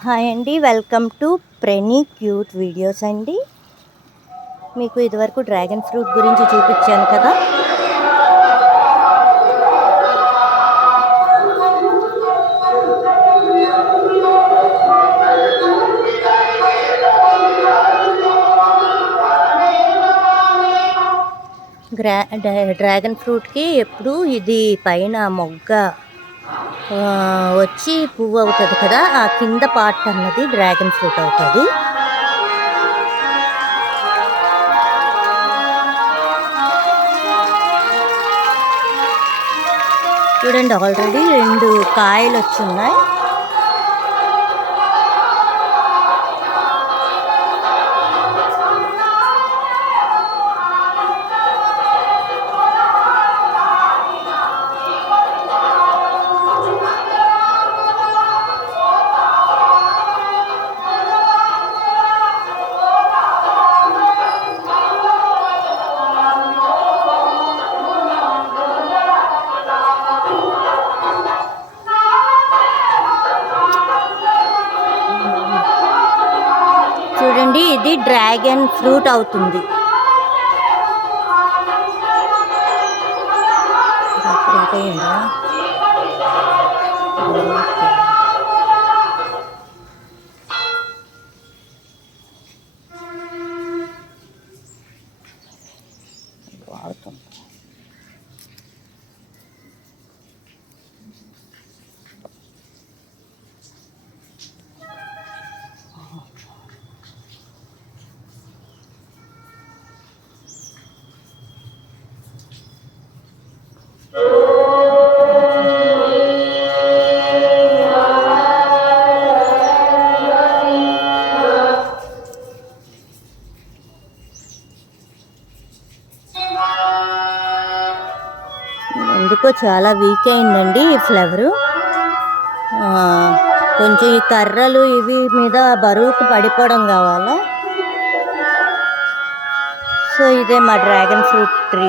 Hi అండి welcome to ప్రెనీ cute videos అండి. మీకు ఇదివరకు డ్రాగన్ ఫ్రూట్ గురించి చూపించాను కదా. గ్రా డ్రా- డ్రాగన్ ఫ్రూట్కి ఎప్పుడు ఇది పైన మొగ్గ వచ్చి పువ్వు అవుతుంది కదా ఆ కింద పార్ట్ అన్నది డ్రాగన్ ఫ్రూట్ అవుతుంది. చూడండి ఆల్రెడీ రెండు కాయలు వచ్చి ఉన్నాయి చూడండి ఇది డ్రాగన్ ఫ్రూట్ అవుతుంది వాడుతుంది. ఎందుకో చాలా వీక్ అయిందండి ఈ ఫ్లవరు కొంచెం ఈ కర్రలు ఇవి మీద బరువుకు పడిపోవడం కావాలా? సో ఇదే మా డ్రాగన్ ఫ్రూట్ ట్రీ